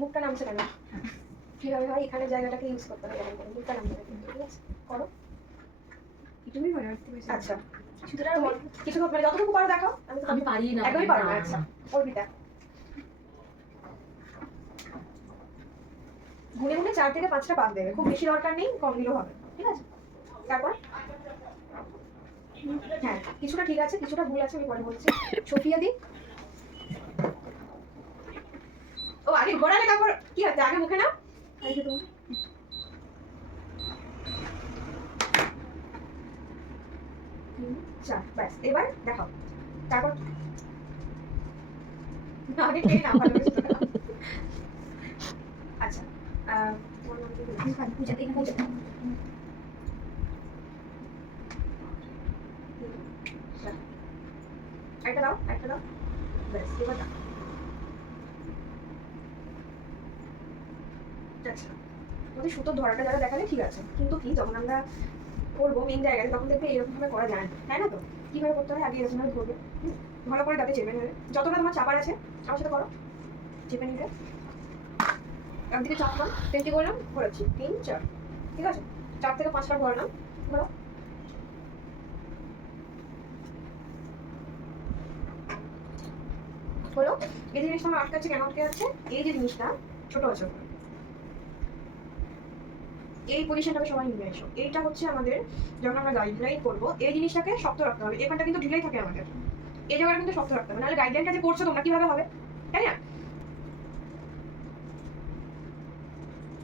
মুখটা নামছে কেন? কিভাবে হয় এখানে জায়গাটাকে ইউজ করতে হবে, এরকম করে মুখটা নামছে না কিন্তু, ঠিক আছে করো। এটুকুই হয় আর কি বেশি। আচ্ছা সুতরাং কিছু মানে যতটুকু পারো দেখাও। আমি পারি না, একদমই পারো না। আচ্ছা অর্পিতা গুনে গুনে 4 থেকে 5টা পাক দেবে, খুব বেশি দরকার নেই, কম দিলেও হবে, ঠিক আছে। তারপর হ্যাঁ কিছুটা ঠিক আছে, কিছুটা ভুল আছে, আমি পরে বলছি। সোফিয়া দি ও আগে ঘোরালে, তারপর কি হচ্ছে আগে মুখে নাও। এই যে তুমি ব্যাস এবার দেখাও। তারপর আগে খেয়ে নাও ভালো করে। আচ্ছা তোমার নাম কি? পূজা। পূজা একটা দাও, একটা দাও, ব্যাস এবার দাও। আচ্ছা তোমাদের সুতোর ধরাটা যারা দেখালে ঠিক আছে, কিন্তু কি যখন আমরা করবো মেন জায়গায় তখন দেখবে এরকম ভাবে করা যায় না, তাই না? তো কিভাবে করতে হয় আগে এরকম ভাবে ধরবে, ভালো করে দাঁতে চেপে নেবে, যতটা তোমার চাপার আছে আমার সাথে করো, চেপে নিবে। একদিকে চাপলাম, তিনটি করলাম, ঘোরাচ্ছি 3 4, ঠিক আছে 4 থেকে 5টা ঘোরালাম, ঘোরাও। হলো। এই জিনিসটা আমার আটকাচ্ছে, কেন আটকে যাচ্ছে? এই যে জিনিসটা ছোট আছে, এই পজিশনটাকে সবাই নিয়ে এসো। এইটা হচ্ছে আমাদের যখন আমরা গাইডলাইন করবো, এই জিনিসটাকে শক্ত রাখতে হবে। এখানটা কিন্তু ঢিলেই থাকে আমাদের, এই জায়গাটা কিন্তু শক্ত রাখতে হবে, নাহলে গাইডলাইনটা যে করছো তোমরা কিভাবে হবে, তাই না?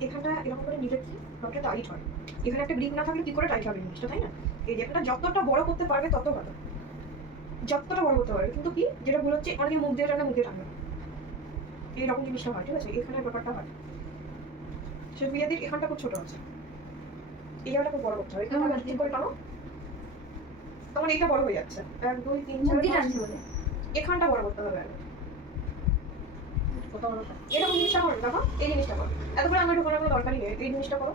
এখানটা এরকম করে নিলে কি সবটা টাইট হয়, এখানে একটা গ্রিপ না থাকলে কি করে টাইট হবে জিনিসটা, তাই না? এই জায়গাটা যতটা বড় করতে পারবে তত ভালো, যতটা বড় করতে পারবে। কিন্তু কি যেটা ভুল হচ্ছে, অনেকে মুখ দিয়ে টানে, মুখে টানবে, এইরকম জিনিসটা হয়, ঠিক আছে? এখানে ব্যাপারটা হয়। সে বিয়েদের এখানটা খুব ছোট আছে, এই জায়গাটা খুব বড় করতে হবে, এখানটা ঠিক করে টানো। তোমার এইটা বড় হয়ে যাচ্ছে, 1 2 3 4 5 এখানটা বড় করতে হবে। এরকম জিনিসটা করো, দেখো এই জিনিসটা করো, এত করে আমার ঢোকানোর কোনো দরকারই নেই, এই জিনিসটা করো।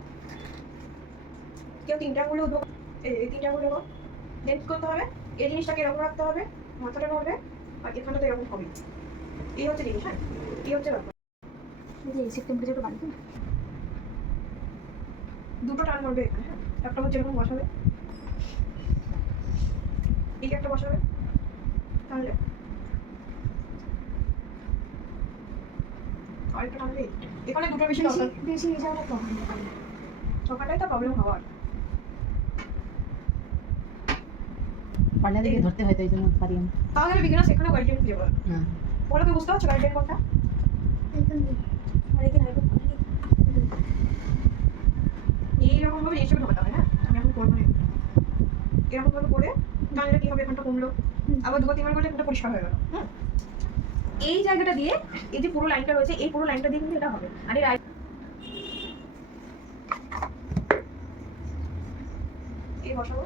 কেউ 3টা আঙুলে উঠবো, এই 3টা আঙুলে ঢোকাও, দেন কি করতে হবে, এই জিনিসটাকে এরকম রাখতে হবে, মাথাটা নড়বে, আর এখানটা তো এরকম হবে। এই হচ্ছে জিনিস, হ্যাঁ এই হচ্ছে ব্যাপার। এই যে টেম্পারেচারটা বাড়বে, দুটো টান মারবে এখানে, হ্যাঁ একটা হচ্ছে এরকম বসাবে, এই একটা বসাবে, তাহলে আরেকটা টানবে, এখানে দুটো বেশি বেশি এই জায়গাটা প্রবলেম, ছোটটাই তো প্রবলেম হওয়ার। পাল্লা দিকে ধরতে হয়, তো এই জন্য পারি আমি। তাহলে আমি বিগিনার্স এখানে গাইডলাইন খুঁজে পাবো। বলো কি বুঝতে পারছো গাইডলাইন কোনটা? এইরকম ভাবে জিনিসটা ঢোকাতে হবে, হ্যাঁ আমি এখন করবো না, এরকম ভাবে করে টানলে কি হবে, এখানটা কমলো, আবার 2 3 বার করলে এটা পরিষ্কার হয়ে গেল। এই জায়গাটা দিয়ে এই যে পুরো লাইনটা রয়েছে, এই পুরো লাইনটা দিয়ে কিন্তু এটা হবে। আর এই বসাবো,